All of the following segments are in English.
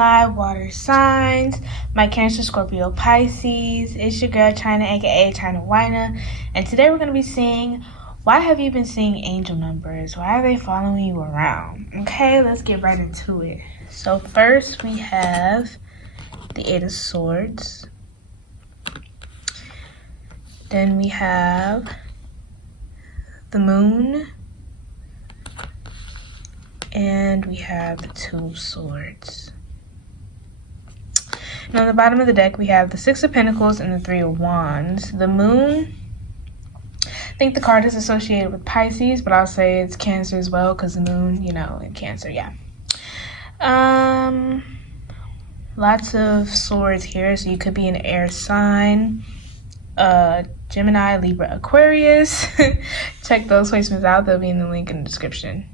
my water signs, my Cancer, Scorpio, Pisces. It's your girl China, aka China Wina, and today we're going to be seeing why have you been seeing angel numbers? Why are they following you around? Okay, let's get right into it. So first we have the Eight of Swords. Then we have the Moon. And we have the Two of Swords. And on the bottom of the deck, we have the Six of Pentacles and the Three of Wands. The Moon, I think the card is associated with Pisces, but I'll say it's Cancer as well because the Moon, you know, in Cancer, yeah. Lots of swords here, so you could be an air sign. Gemini, Libra, Aquarius. Check those placements out. They'll be in the link in the description.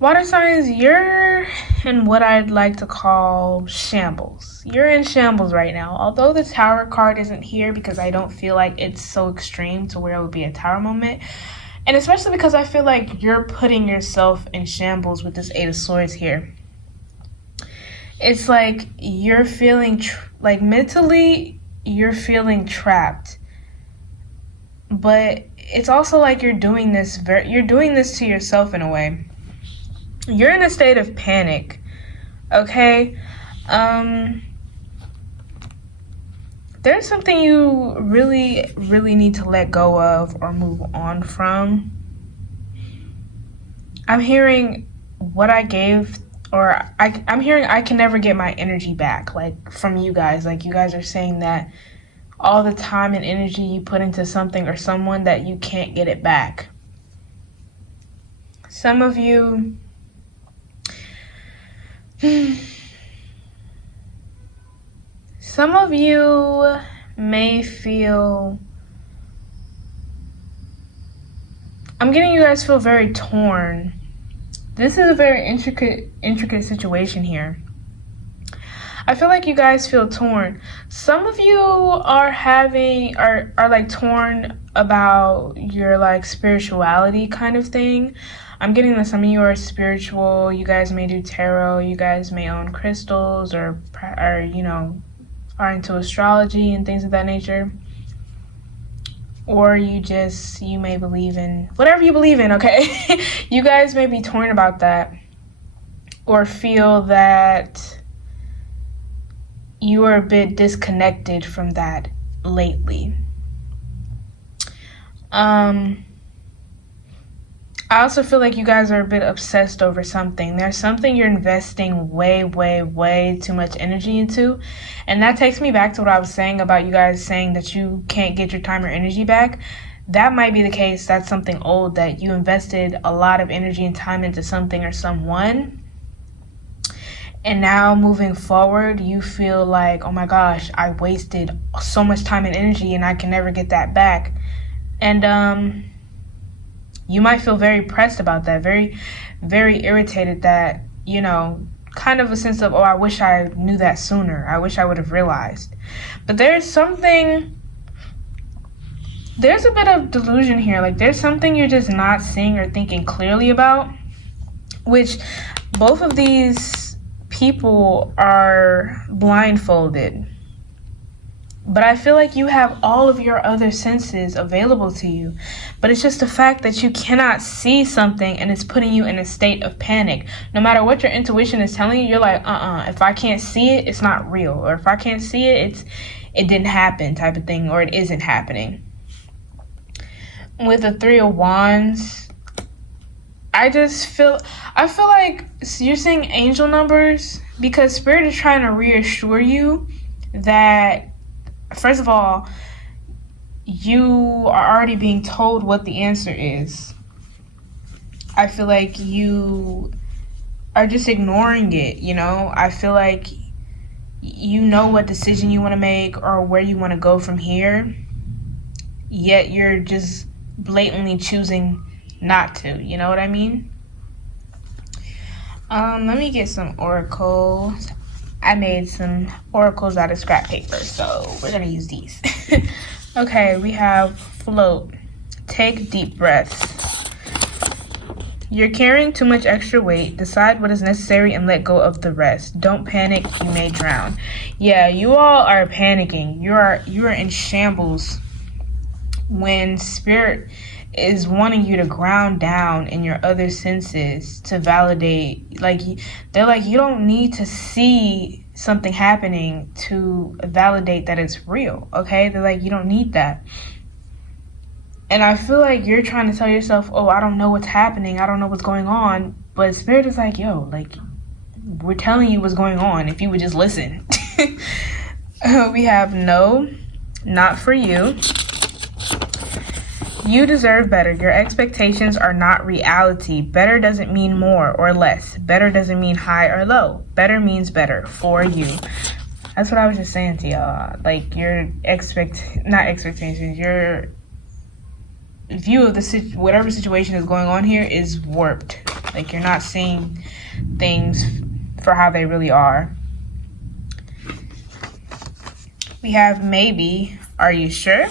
Water signs, you're in what I'd like to call shambles. You're in shambles right now. Although the Tower card isn't here because I don't feel like it's so extreme to where it would be a Tower moment. And especially because I feel like you're putting yourself in shambles with this Eight of Swords here. It's like you're feeling, like mentally, you're feeling trapped. But it's also like you're doing this to yourself in a way. You're in a state of panic, okay? There's something you really, really need to let go of or move on from. I'm hearing what I gave, or I'm hearing I can never get my energy back, like from you guys. Like you guys are saying that all the time and energy you put into something or someone that you can't get it back. Some of you... Some of you may feel, I'm getting you guys feel very torn. This is a very intricate situation here. I feel like you guys feel torn. Some of you are like torn about your like spirituality kind of thing. I'm getting that some of you are spiritual. You guys may do tarot. You guys may own crystals or you know, are into astrology and things of that nature. Or you may believe in whatever you believe in, okay? You guys may be torn about that or feel that you are a bit disconnected from that lately. I also feel like you guys are a bit obsessed over something. There's something you're investing way, way, way too much energy into. And that takes me back to what I was saying about you guys saying that you can't get your time or energy back. That might be the case. That's something old, that you invested a lot of energy and time into something or someone. And now moving forward, you feel like, oh my gosh, I wasted so much time and energy and I can never get that back. And, you might feel very pressed about that, very, very irritated that, you know, kind of a sense of, oh, I wish I knew that sooner. I wish I would have realized. But there's a bit of delusion here. Like there's something you're just not seeing or thinking clearly about, which both of these people are blindfolded. But I feel like you have all of your other senses available to you. But it's just the fact that you cannot see something and it's putting you in a state of panic. No matter what your intuition is telling you, you're like, if I can't see it, it's not real. Or if I can't see it, it didn't happen type of thing, or it isn't happening. With the Three of Wands, I feel like you're seeing angel numbers because Spirit is trying to reassure you that, first of all, you are already being told what the answer is. I feel like you are just ignoring it, you know? I feel like you know what decision you want to make or where you want to go from here, yet you're just blatantly choosing not to, you know what I mean? Let me get some oracles. I made some oracles out of scrap paper, so we're gonna use these. Okay, we have float. Take deep breaths. You're carrying too much extra weight. Decide what is necessary and let go of the rest. Don't panic, you may drown. Yeah, you all are panicking. You are in shambles when spirit is wanting you to ground down in your other senses to validate. Like, they're like, you don't need to see something happening to validate that it's real, okay? They're like, you don't need that. And I feel like you're trying to tell yourself, oh, I don't know what's happening, I don't know what's going on. But spirit is like, yo, like, we're telling you what's going on if you would just listen. We have no, not for you. You deserve better. Your expectations are not reality. Better doesn't mean more or less. Better doesn't mean high or low. Better means better for you. That's what I was just saying to y'all. Like, your expectations, your view of the whatever situation is going on here is warped. Like, you're not seeing things for how they really are. We have maybe. Are you sure?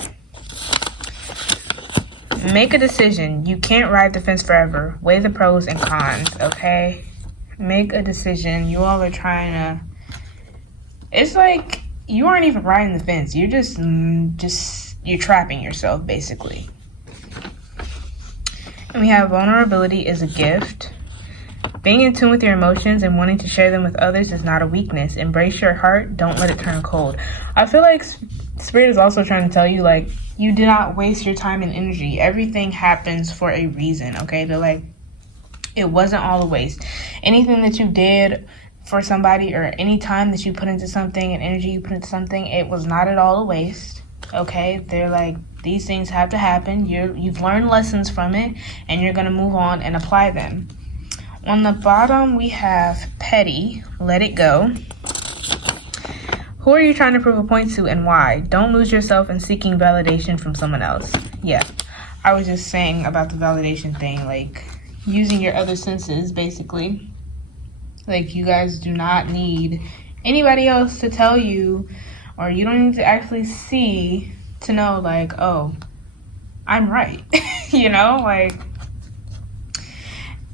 Make a decision. You can't ride the fence forever. Weigh the pros and cons, okay? Make a decision. You all are trying to... It's like you aren't even riding the fence. You're just you're trapping yourself, basically. And we have vulnerability is a gift. Being in tune with your emotions and wanting to share them with others is not a weakness. Embrace your heart. Don't let it turn cold. I feel like Spirit is also trying to tell you, like, you do not waste your time and energy. Everything happens for a reason, okay? They're like, it wasn't all a waste. Anything that you did for somebody or any time that you put into something and energy you put into something, it was not at all a waste, okay? They're like, these things have to happen. You've learned lessons from it, and you're going to move on and apply them. On the bottom, we have petty, let it go. Who are you trying to prove a point to and why? Don't lose yourself in seeking validation from someone else. Yeah, I was just saying about the validation thing, like using your other senses, basically. Like, you guys do not need anybody else to tell you, or you don't need to actually see to know, like, oh, I'm right. You know, like,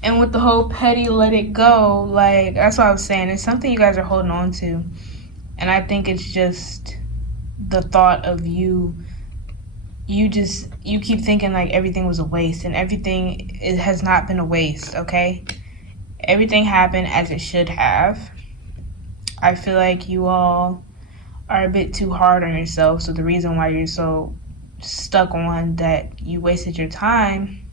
and with the whole petty let it go, like, that's what I was saying. It's something you guys are holding on to. And I think it's just the thought of you keep thinking like everything was a waste, and everything, it has not been a waste, okay? Everything happened as it should have. I feel like you all are a bit too hard on yourself, so the reason why you're so stuck on that you wasted your time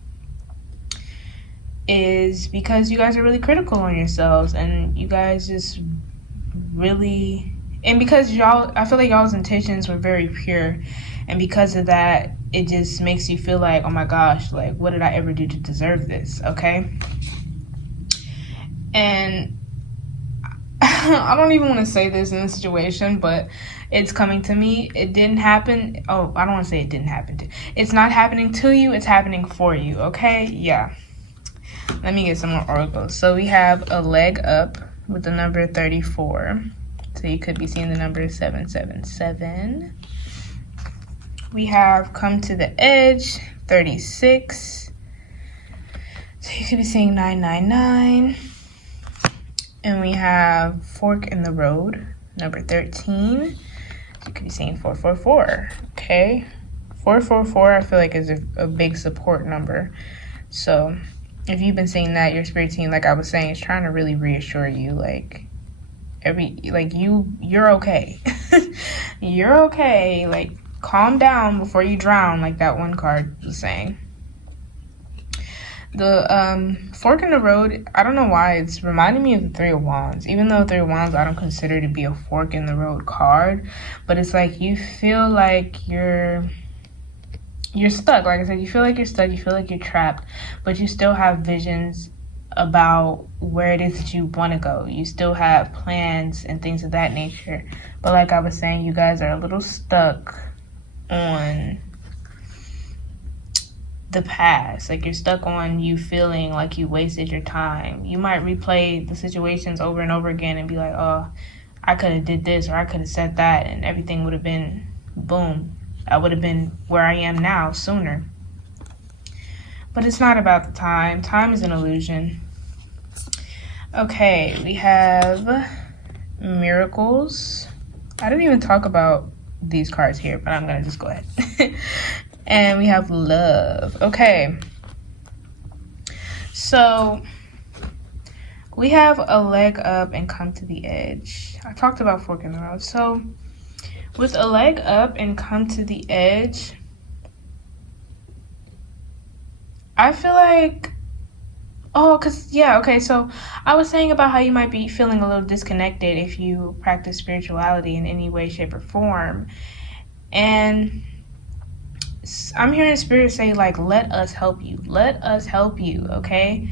is because you guys are really critical on yourselves, and you guys just really... And because y'all, I feel like y'all's intentions were very pure. And because of that, it just makes you feel like, oh my gosh, like, what did I ever do to deserve this? Okay? And I don't even want to say this in this situation, but it's coming to me. It didn't happen. Oh, I don't want to say it didn't happen. It's not happening to you. It's happening for you. Okay? Yeah. Let me get some more oracles. So we have a leg up with the number 34. So you could be seeing the number 777. We have come to the edge, 36. So you could be seeing 999. And we have fork in the road, number 13. You could be seeing 444. Okay. 444, I feel like is a big support number. So if you've been seeing that, your spirit team, like I was saying, is trying to really reassure you, like, you're okay. You're okay. Like, calm down before you drown, like that one card was saying. The fork in the road, I don't know why, it's reminding me of the Three of Wands. Even though Three of Wands I don't consider to be a fork in the road card, but it's like you feel like you're stuck. Like I said, you feel like you're stuck, you feel like you're trapped, but you still have visions about where it is that you want to go. You still have plans and things of that nature. But like I was saying, you guys are a little stuck on the past. Like, you're stuck on you feeling like you wasted your time. You might replay the situations over and over again and be like, oh, I could have did this, or I could have said that, and everything would have been boom. I would have been where I am now sooner. But it's not about the time. Time is an illusion. Okay, we have miracles. I didn't even talk about these cards here, but I'm gonna just go ahead. And we have love. Okay, so we have a leg up and come to the edge. I talked about fork in the road. So with a leg up and come to the edge, I feel like, so I was saying about how you might be feeling a little disconnected if you practice spirituality in any way, shape, or form. And I'm hearing Spirit say, like, let us help you. Let us help you, okay?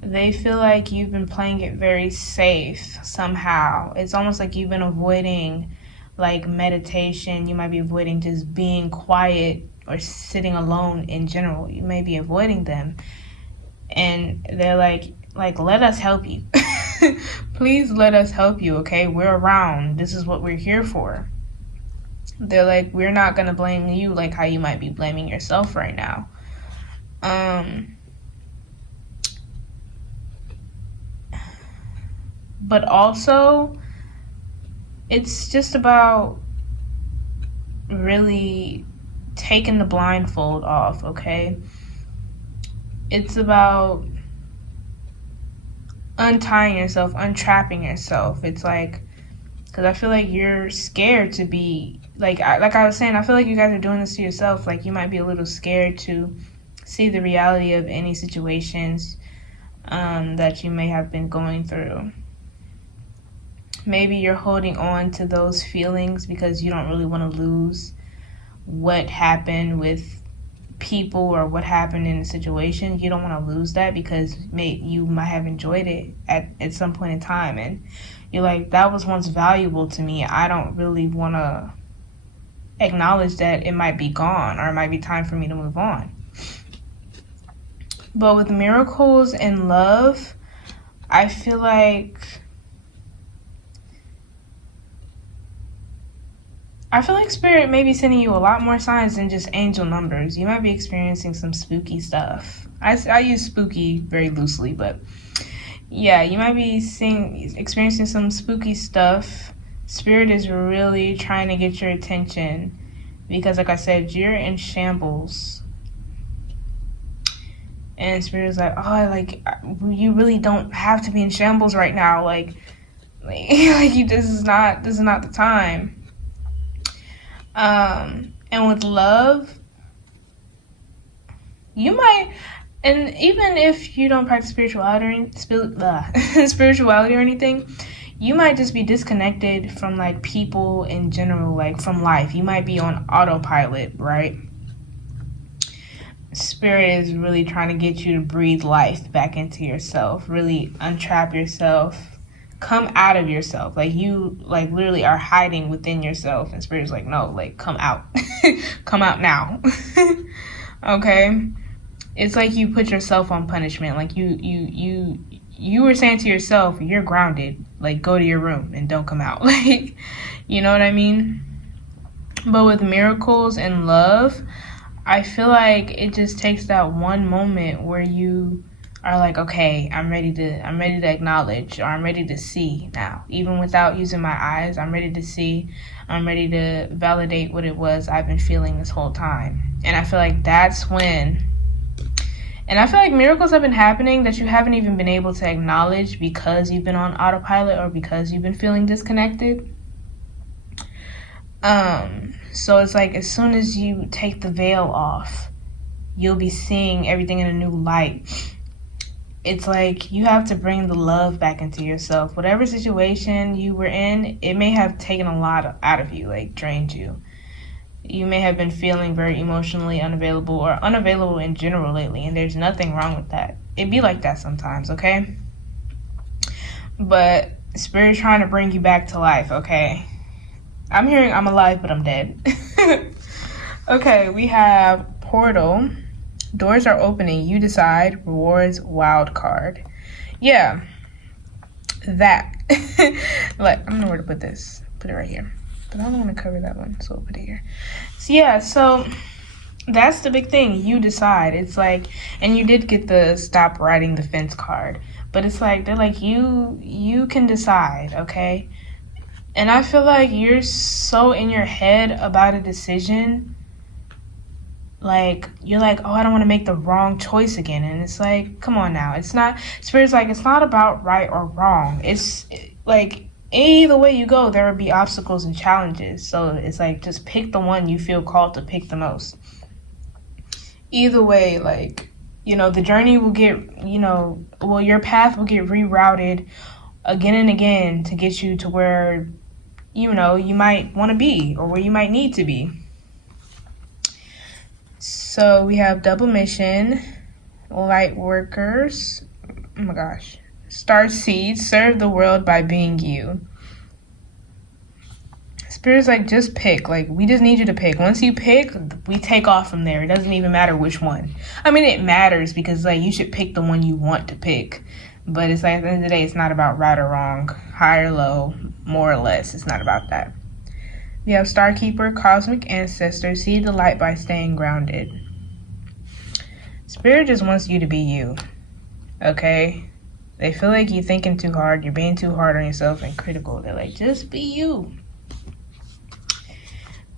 They feel like you've been playing it very safe somehow. It's almost like you've been avoiding, like, meditation. You might be avoiding just being quiet or sitting alone in general. You may be avoiding them. And they're like, let us help you. Please let us help you, okay? We're around. This is what we're here for. They're like, we're not going to blame you like how you might be blaming yourself right now. But also, it's just about really taking the blindfold off, okay? It's about untying yourself, untrapping yourself. It's like, because I feel like you're scared to be, like I was saying, I feel like you guys are doing this to yourself. Like, you might be a little scared to see the reality of any situations that you may have been going through. Maybe you're holding on to those feelings because you don't really want to lose what happened with people or what happened in the situation. You don't want to lose that because you might have enjoyed it at some point in time, and you're like, that was once valuable to me. I don't really want to acknowledge that it might be gone, or it might be time for me to move on. But with miracles and love, I feel like Spirit may be sending you a lot more signs than just angel numbers. You might be experiencing some spooky stuff. I use spooky very loosely, but yeah, you might be experiencing some spooky stuff. Spirit is really trying to get your attention because, like I said, you're in shambles. And Spirit is like, you really don't have to be in shambles right now. Like this is not the time. And with love, you might, and even if you don't practice spirituality or anything, you might just be disconnected from, like, people in general, like, from life. You might be on autopilot, right? Spirit is really trying to get you to breathe life back into yourself, really untrap yourself. Come out of yourself. Like, you, like, literally are hiding within yourself, and Spirit is like, no, like, come out. Come out now. Okay? It's like you put yourself on punishment. Like, you were saying to yourself, you're grounded. Like, go to your room and don't come out. Like, you know what I mean? But with miracles and love, I feel like it just takes that one moment where you are like, okay, I'm ready to acknowledge, or I'm ready to see now. Even without using my eyes, I'm ready to see. I'm ready to validate what it was I've been feeling this whole time. And I feel like that's when, and I feel like miracles have been happening that you haven't even been able to acknowledge because you've been on autopilot or because you've been feeling disconnected. So it's like, as soon as you take the veil off, you'll be seeing everything in a new light. It's like you have to bring the love back into yourself. Whatever situation you were in, it may have taken a lot out of you, like drained you. You may have been feeling very emotionally unavailable or unavailable in general lately, and there's nothing wrong with that. It be like that sometimes, okay? But Spirit's trying to bring you back to life, okay? I'm hearing I'm alive, but I'm dead. Okay, we have Portal. Doors are opening. You decide. Rewards. Wild card. Yeah. That. Like, I don't know where to put this. Put it right here. But I don't want to cover that one, so we'll put it here. So, yeah. So, That's the big thing. You decide. It's like, and you did get the stop riding the fence card, but it's like they're like you can decide, okay? And I feel like you're so in your head about a decision. Like, you're like, oh, I don't want to make the wrong choice again. And it's like, come on now. It's not, Spirit's like, it's not about right or wrong. It's like, either way you go, there will be obstacles and challenges. So it's like, just pick the one you feel called to pick the most. Either way, like, the journey will get, your path will get rerouted again and again to get you to where, you might want to be or where you might need to be. So we have double mission, light workers, oh my gosh, star seeds, serve the world by being you. Spirit's like, just pick. Like, we just need you to pick. Once you pick, we take off from there. It doesn't even matter which one. I mean, it matters because, like, you should pick the one you want to pick. But it's like, at the end of the day, it's not about right or wrong, high or low, more or less. It's not about that. We have Starkeeper, Cosmic Ancestor, see the light by staying grounded. Spirit just wants you to be you, okay? They feel like you're thinking too hard, you're being too hard on yourself and critical. They're like, just be you.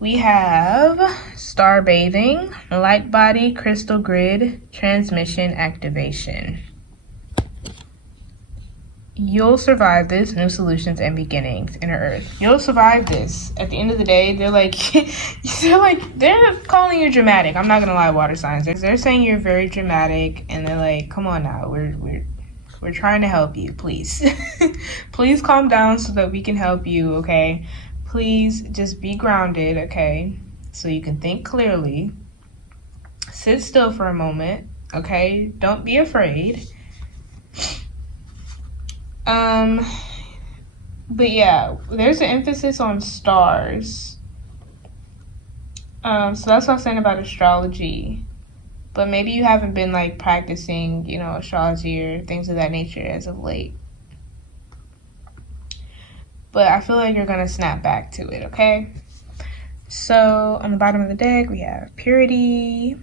We have Star Bathing, Light Body, Crystal Grid, Transmission Activation. You'll survive this, new solutions and beginnings, Inner Earth. You'll survive this. At the end of the day, they're calling you dramatic. I'm not gonna lie, water signs. They're saying you're very dramatic, and they're like, come on now, we're trying to help you, please. Please calm down so that we can help you, okay? Please just be grounded, okay? So you can think clearly. Sit still for a moment, okay? Don't be afraid. But yeah, there's an emphasis on stars. So that's what I'm saying about astrology. But maybe you haven't been like practicing, astrology or things of that nature as of late. But I feel like you're gonna snap back to it, okay? So on the bottom of the deck, we have purity.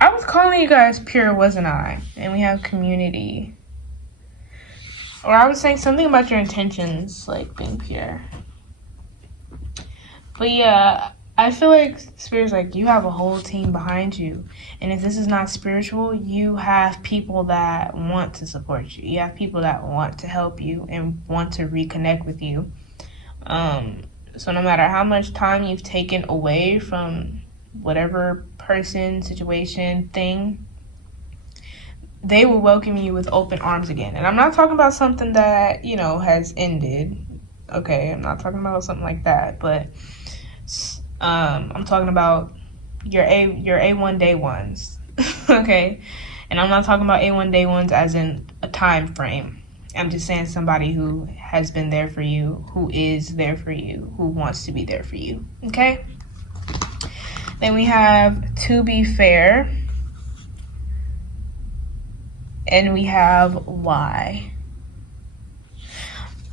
I was calling you guys pure, wasn't I? And we have community. Or I was saying something about your intentions, like being pure. But yeah, I feel like Spirit's like, you have a whole team behind you. And if this is not spiritual, you have people that want to support you. You have people that want to help you and want to reconnect with you. So no matter how much time you've taken away from whatever person, situation, thing, they will welcome you with open arms again. And I'm not talking about something that, has ended. Okay, I'm not talking about something like that. But I'm talking about your A1 day ones. Okay? And I'm not talking about A1 day ones as in a time frame. I'm just saying somebody who has been there for you, who is there for you, who wants to be there for you. Okay? Then we have To Be Fair. And we have Why.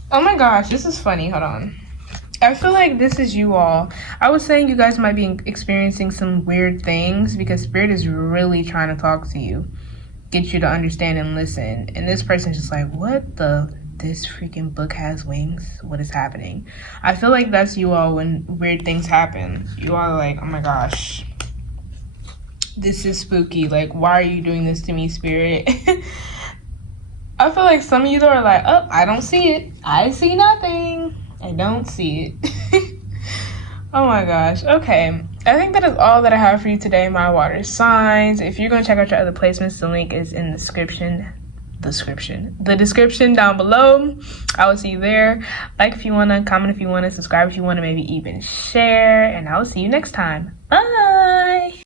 Oh my gosh, this is funny. Hold on. I feel like this is you all. I was saying you guys might be experiencing some weird things because Spirit is really trying to talk to you, get you to understand and listen. And this person's just like, this freaking book has wings? What is happening? I feel like that's you all when weird things happen. You all are like, oh my gosh, this is spooky. Like, why are you doing this to me, Spirit? I feel like some of you are like, oh, I don't see it. I see nothing. I don't see it. Oh my gosh. Okay. I think that is all that I have for you today, my water signs. If you're going to check out your other placements, the link is in the description down below. I will see you there. Like if you want to, comment if you want to, subscribe if you want to, maybe even share. And I will see you next time. Bye.